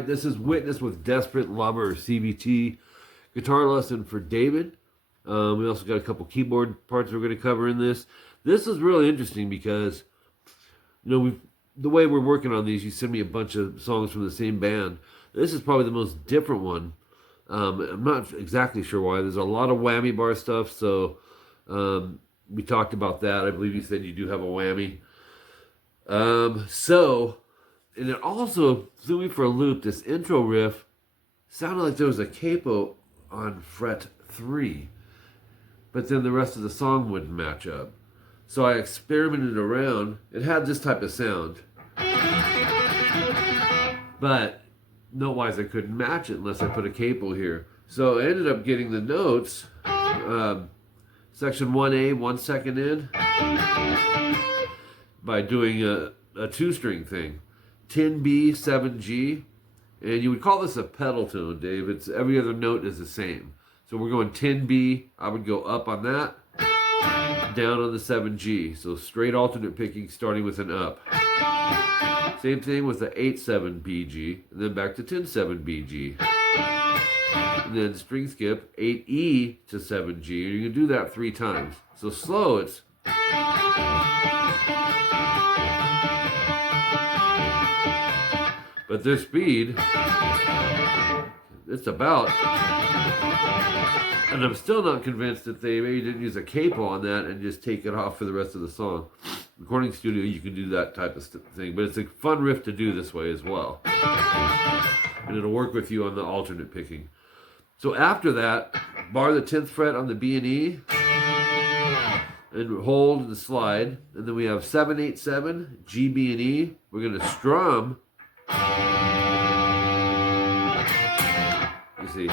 right, this is Witness with Desperate Lover, CBT guitar lesson for Damon. We also got a couple keyboard parts we're going to cover in this. This is really interesting because, you know, the way we're working on these, you send me a bunch of songs from the same band. This is probably the most different one. I'm not exactly sure why. There's a lot of whammy bar stuff, so we talked about that. I believe you said you do have a whammy. And it also threw me for a loop. This intro riff sounded like there was a capo on fret 3, but then the rest of the song wouldn't match up. So I experimented around. It had this type of sound, but note-wise I couldn't match it unless I put a capo here. So I ended up getting the notes, section 1A, 1 second in, by doing a 2-string thing. 10B, 7G, and you would call this a pedal tone, Dave. It's every other note is the same. So we're going 10B, I would go up on that, down on the 7G. So straight alternate picking starting with an up. Same thing with the 8-7 BG, and then back to 10-7 BG. And then string skip 8E to 7G. You can do that 3 times. So slow, it's but their speed, it's about, and I'm still not convinced that they maybe didn't use a capo on that and just take it off for the rest of the song. Recording studio, you can do that type of thing, but it's a fun riff to do this way as well. And it'll work with you on the alternate picking. So after that, bar the 10th fret on the B and E, and hold and slide, and then we have 7-8-7, G, B, and E. We're going to strum. You see.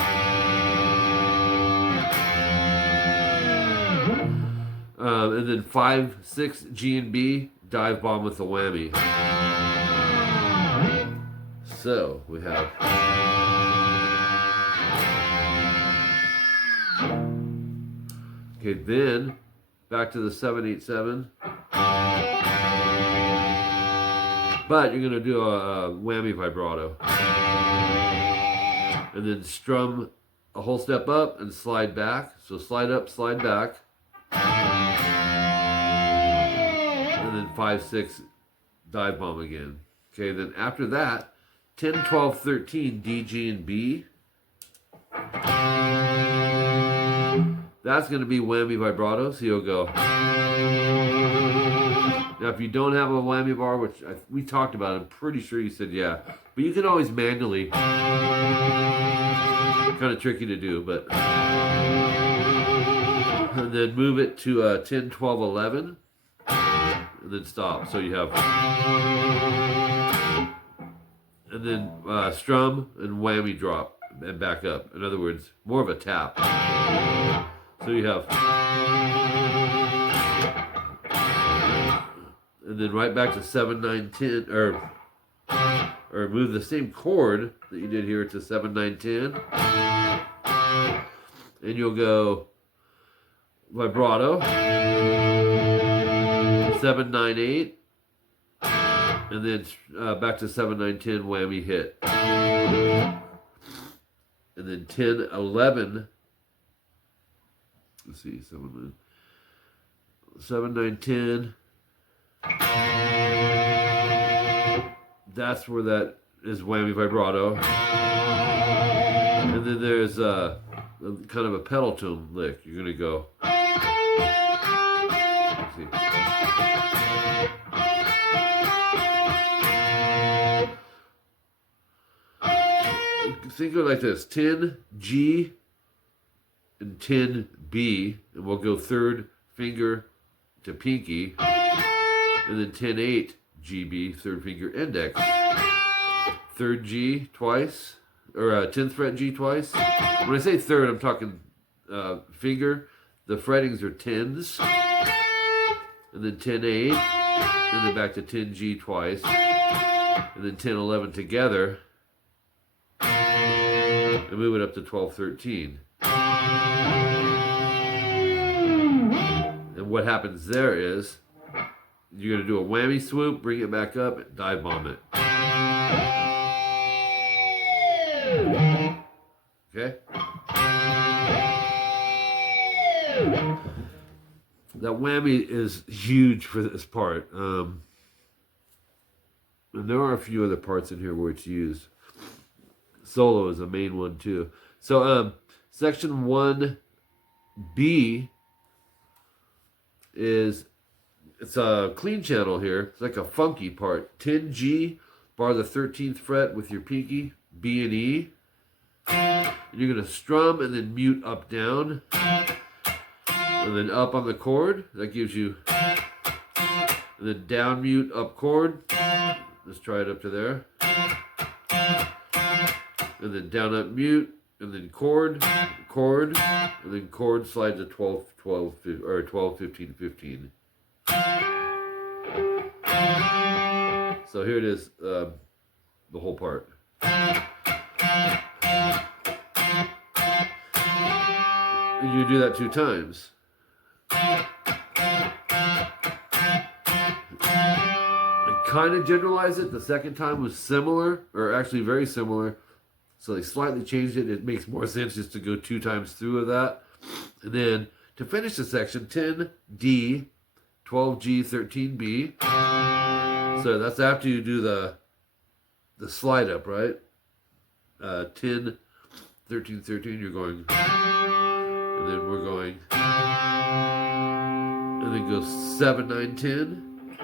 And then 5-6, G and B, dive bomb with the whammy. So we have. Okay, then back to the 7-8-7. But you're going to do a whammy vibrato. And then strum a whole step up and slide back. So slide up, slide back. And then 5-6 dive bomb again. Okay, then after that, 10-12-13 D, G, and B. That's going to be whammy vibrato. So you'll go. Now, if you don't have a whammy bar, which we talked about, I'm pretty sure you said yeah. But you can always manually. Kind of tricky to do, but. And then move it to 10, 12, 11. And then stop. So you have. And then strum and whammy drop and back up. In other words, more of a tap. So you have. And then right back to 7, 9, 10, or move the same chord that you did here to 7, 9, 10. And you'll go vibrato, 7, 9, 8, and then back to 7, 9, 10, whammy hit. And then 10, 11, let's see, 7, 9, 10. That's where that is whammy vibrato. And then there's kind of a pedal tone lick. You're going to go. Let's see. Think of it like this. 10 G and 10 B. And we'll go third finger to pinky. And then 10-8 GB, third finger index. Third G twice, or 10th fret G twice. When I say third, I'm talking finger. The frettings are 10s. And then 10-8. And then back to 10G twice. And then 10-11 together. And move it up to 12-13. And what happens there is, you're going to do a whammy swoop, bring it back up, and dive bomb it. Okay? That whammy is huge for this part. And there are a few other parts in here where it's used. Solo is a main one too. So section 1B is, it's a clean channel here. It's like a funky part. 10 G, bar the 13th fret with your pinky, B and E. And you're going to strum and then mute up, down. And then up on the chord. That gives you, and then down, mute, up chord. Let's try it up to there. And then down, up, mute. And then chord, chord. And then chord, slide to 12, 12, or 12, 15, 15. So here it is, the whole part. You do that 2 times. I kind of generalize it. The second time was similar, or actually very similar. So they slightly changed it. It makes more sense just to go 2 times through of that. And then to finish the section, 10D, 12G, 13B. So that's after you do the slide up, right? 10, 13, 13, you're going, and then we're going, and then goes 7, 9, 10.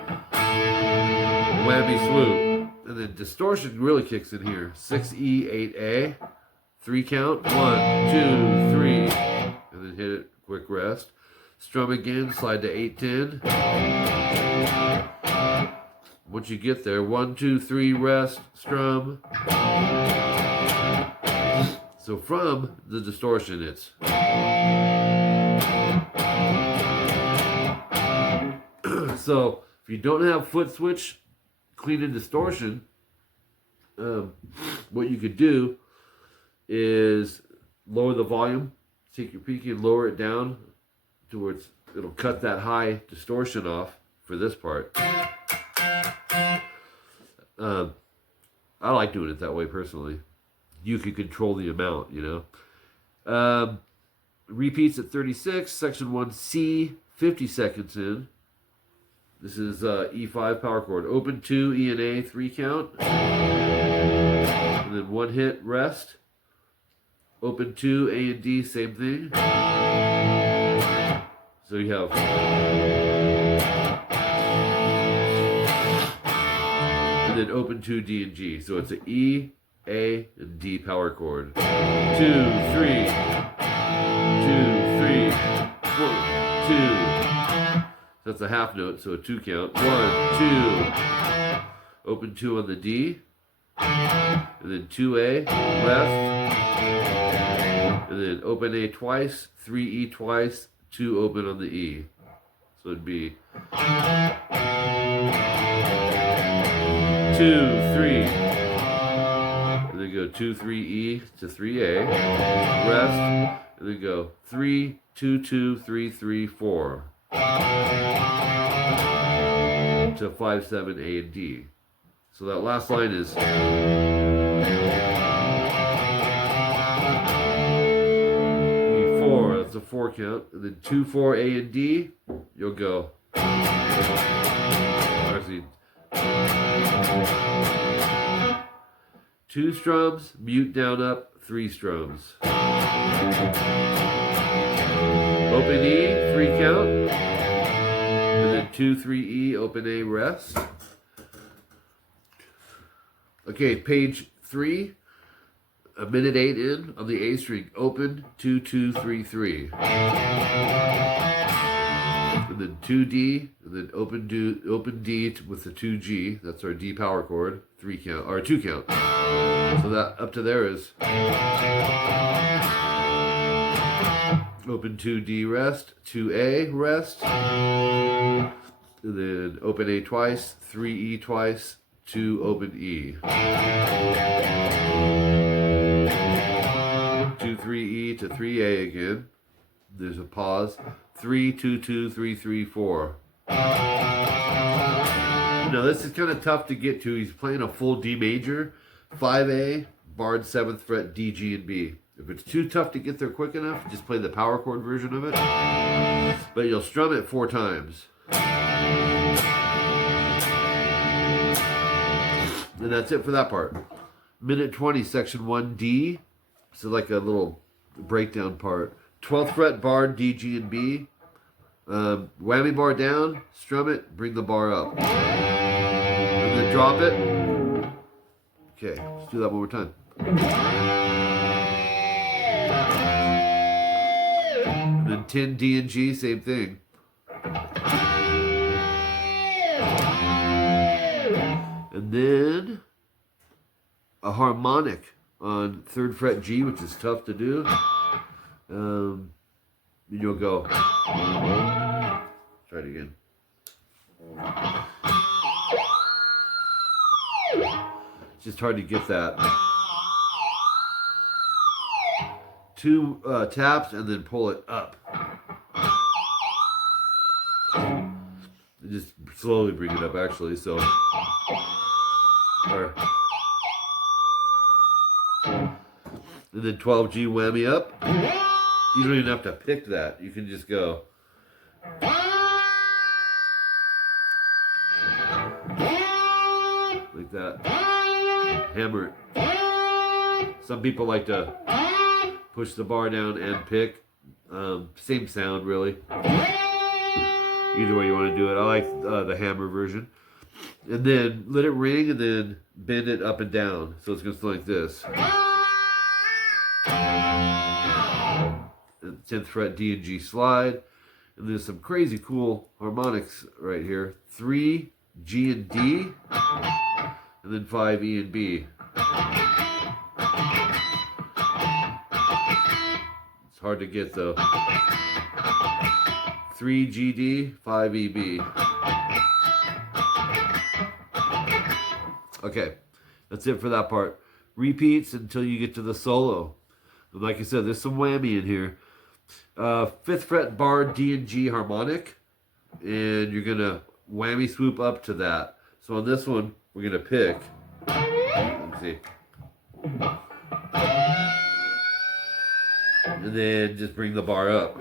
Whammy swoop. And then distortion really kicks in here. 6E, 8A, 3 count. 1, 2, 3. And then hit it, quick rest. Strum again, slide to 8, 10. Once you get there, 1, 2, 3, rest, strum. So from the distortion, it's. So if you don't have foot switch, clean and distortion, what you could do is lower the volume, take your pinky and lower it down to where it'll cut that high distortion off for this part. I like doing it that way personally. You can control the amount, you know. Repeats at 36, section 1C, 50 seconds in. This is E5 power chord. Open 2, E and A, 3 count. And then 1 hit, rest. Open 2, A and D, same thing. So you have. And then open 2, D and G. So it's an E, A, and D power chord. 2, 3. 2, 3, 4, 2. That's a half note, so a 2 count. 1, 2. Open 2 on the D. And then 2A, rest. And then open A twice, 3E twice, 2 open on the E. So it'd be 2, 3. And then go 2, 3E to 3A. Rest. And then go 3, 2, 2, 3, 3, 4. To 5, 7, A and D. So that last line is 4. That's a 4 count. And then 2, 4, A and D. You'll go. Actually, 2 strums, mute down up, 3 strums. Open E, 3 count. And then 2, 3 E, open A, rest. Okay, page 3, a minute 8 in on the A string. Open 2, 2, 3, 3. And then 2D, and then open D with the 2G. That's our D power chord. 3 count or 2 count. So that up to there is. Open 2D, rest, 2A, rest, and then open A twice, 3E twice, 2 open E. 2, 3E to 3A again. There's a pause. 3, 2, 2, 3, 3, 4. Now this is kind of tough to get to. He's playing a full D major, 5A, barred 7th fret, D, G, and B. If it's too tough to get there quick enough, just play the power chord version of it. But you'll strum it 4 times. And that's it for that part. Minute 20, section 1, D. So like a little breakdown part. 12th fret bar, D, G, and B. Whammy bar down, strum it, bring the bar up. And then drop it. Okay, let's do that one more time. And then 10, D, and G, same thing. And then a harmonic on 3rd fret G, which is tough to do. And you'll go. Try it again. It's just hard to get that. 2 taps and then pull it up. And just slowly bring it up, actually. So, and then 12G whammy up. You don't even have to pick that. You can just go. Like that. Hammer it. Some people like to push the bar down and pick. Same sound, really. Either way you want to do it. I like the hammer version. And then let it ring and then bend it up and down. So it's going to sound like this. 10th fret D and G slide. And there's some crazy cool harmonics right here. 3, G and D. And then 5, E and B. It's hard to get though. 3, G, D, 5, E, B. Okay, that's it for that part. Repeats until you get to the solo. And like I said, there's some whammy in here. 5th fret bar D and G harmonic, and you're gonna whammy swoop up to that. So on this one, we're gonna pick. Let's see. And then just bring the bar up.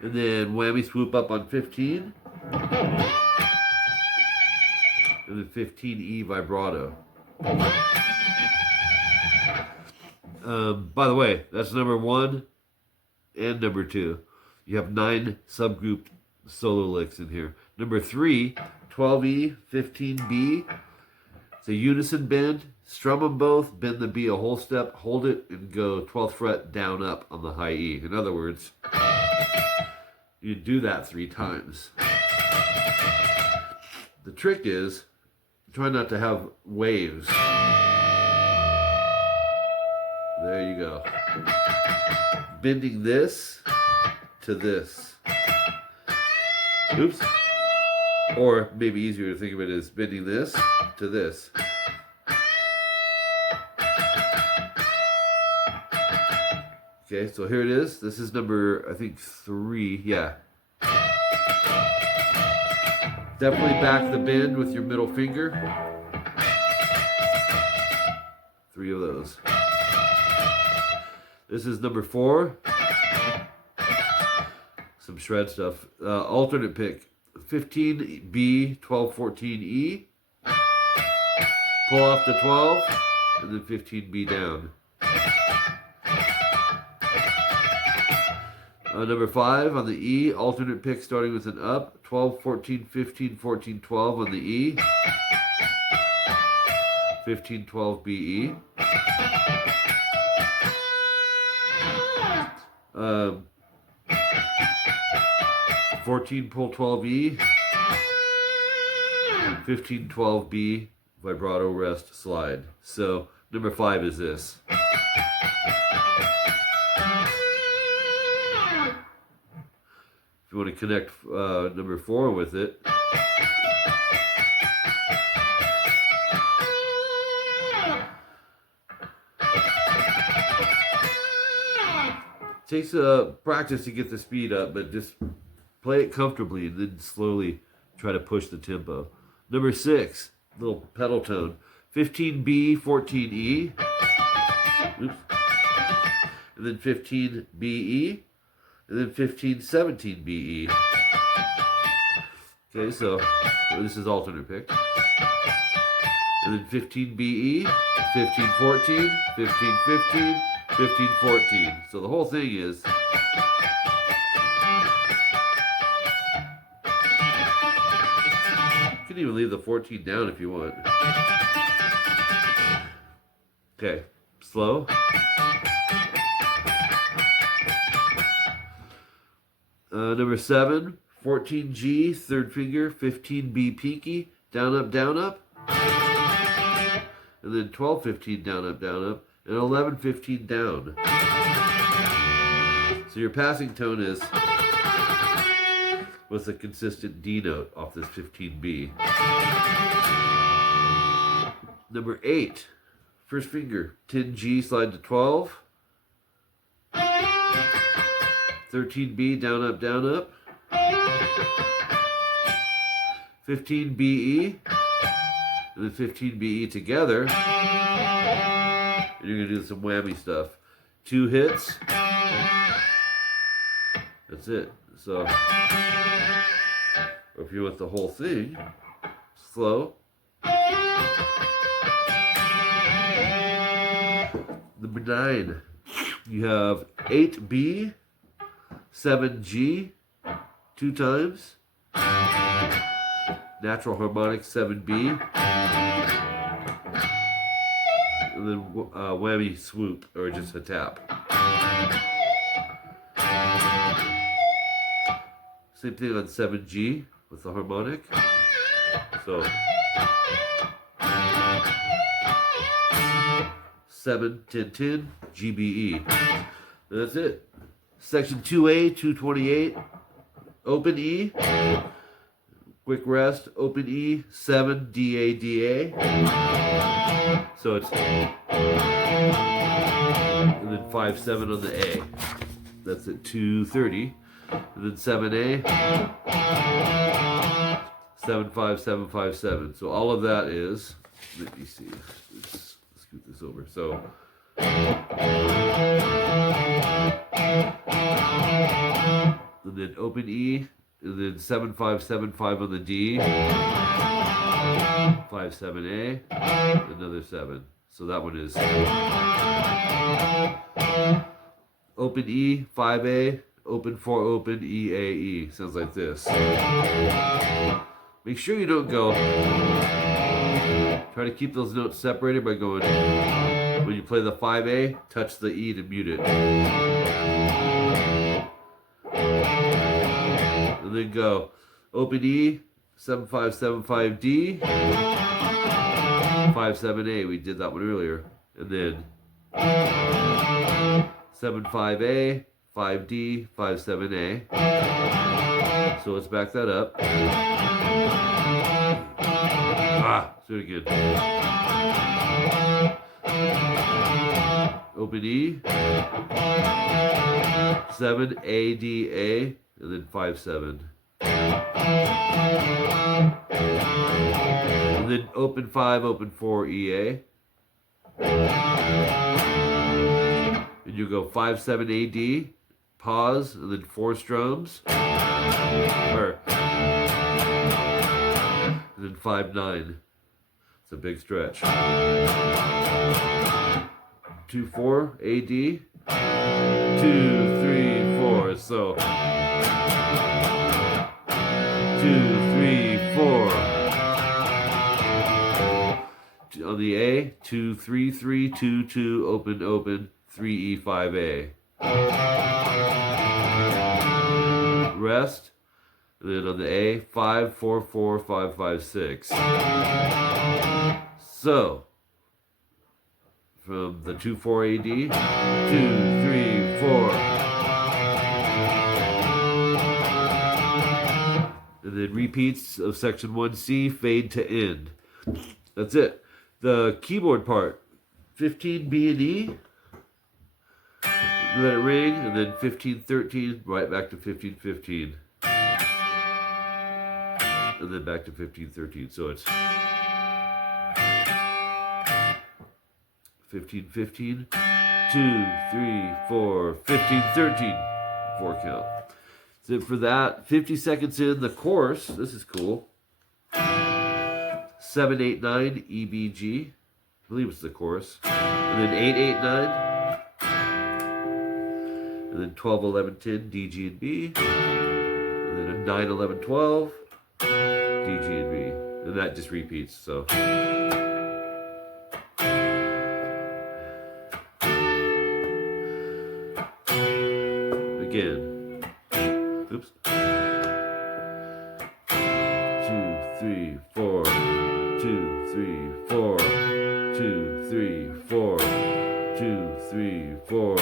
And then whammy swoop up on 15. And then 15E vibrato. By the way, that's number 1 and number 2. You have 9 subgrouped solo licks in here. Number 3, 12E, 15B. It's a unison bend. Strum them both, bend the B a whole step, hold it, and go 12th fret down up on the high E. In other words, you do that 3 times. The trick is, try not to have waves. There you go. Bending this to this. Oops. Or maybe easier to think of it as bending this to this. Okay, so here it is. This is number, I think, 3. Yeah. Definitely back the bend with your middle finger. 3 of those. This is number 4. Some shred stuff. Alternate pick. 15B, 12, 14E. Pull off the 12, and then 15B down. Number 5 on the E, alternate pick starting with an up. 12, 14, 15, 14, 12 on the E. 15, 12, BE. 14, pull 12E. 15, 12B, vibrato, rest, slide. So number 5 is this. If you want to connect number 4 with it, takes practice to get the speed up, but just play it comfortably and then slowly try to push the tempo. Number 6, little pedal tone. 15B, 14E. Oops. And then 15BE. And then 15, 17BE. Okay, so this is alternate pick. And then 15BE, 1514, 1515, 1514. So the whole thing is you can even leave the 14 down if you want. Okay, slow. Number 7, 14G, third finger, 15B peaky, down, up, and then 12, 15, down, up, and 11, 15, down. So your passing tone is with a consistent D note off this 15B. Number 8, first finger, 10G, slide to 12. 13B, down, up, 15BE, and then 15BE together. And you're going to do some whammy stuff. 2 hits. That's it. So, if you want the whole thing, slow. Number 9, you have 8B, 7G, 2 times. Natural harmonic 7B. And then whammy swoop, or just a tap. Same thing on 7G with the harmonic. So 7, 10, 10, GBE. And that's it. Section 2A, 228, open E, quick rest, open E, 7, DA, DA. So it's, and then 5, 7 on the A. That's at 230. And then 7A, 7, 5, 7, 5, 7. So all of that is, let me see, let's scoot this over. So, and then open E, and then 7, 5, 7, 5 on the D, 5, 7A, another 7. So that one is open E, 5A, open 4, open E, A, E. Sounds like this. Make sure you don't go, try to keep those notes separated by going, when you play the 5A, touch the E to mute it. And then go open E, 7, 5, 7, 5, D, 5, 7A. We did that one earlier. And then 7, 5A, 5D, 5, 7A. So let's back that up. Let's do it again. Open E, 7, A, D, A, and then 5, 7. And then open 5, open 4, E, A. And you go 5, 7, A, D, pause, and then 4 strums. And then 5, 9. It's a big stretch. 2, 4, A, D. 2, 3, 4. So 2, 3, 4. On the A, 2, 3, 3, 2, 2, open, open, 3, E, 5, A. Rest. And then on the A, 5, 4, 4, 5, 5, 6. So, from the 2, 4 AD, 2, 3, 4. And then repeats of section 1C, fade to end. That's it. The keyboard part, 15 B and E, let it ring, and then 15, 13, right back to 15, 15. And then back to 15, 13. So it's 15, 15. 2, 3, 4, 15, 13. 4 count. That's it for that. 50 seconds in the chorus. This is cool. 7, 8, 9, E, B, G. I believe it's the chorus. And then 8, 8, 9. And then 12, 11, 10, D, G, and B. And then a 9, 11, 12, D, G, and B. And that just repeats, so. Again. Oops. 2, 3, 4. 2, 3, 4. 2, 3, 4. 2, 3, 4.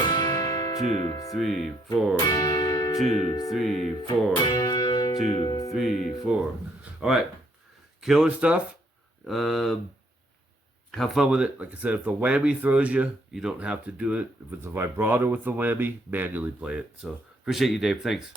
2, 3, 4. 2, 3, 4. 2, 3, 4. All right. Killer stuff. Have fun with it. Like I said, if the whammy throws you, you don't have to do it. If it's a vibrato with the whammy, manually play it. So appreciate you, Dave. Thanks.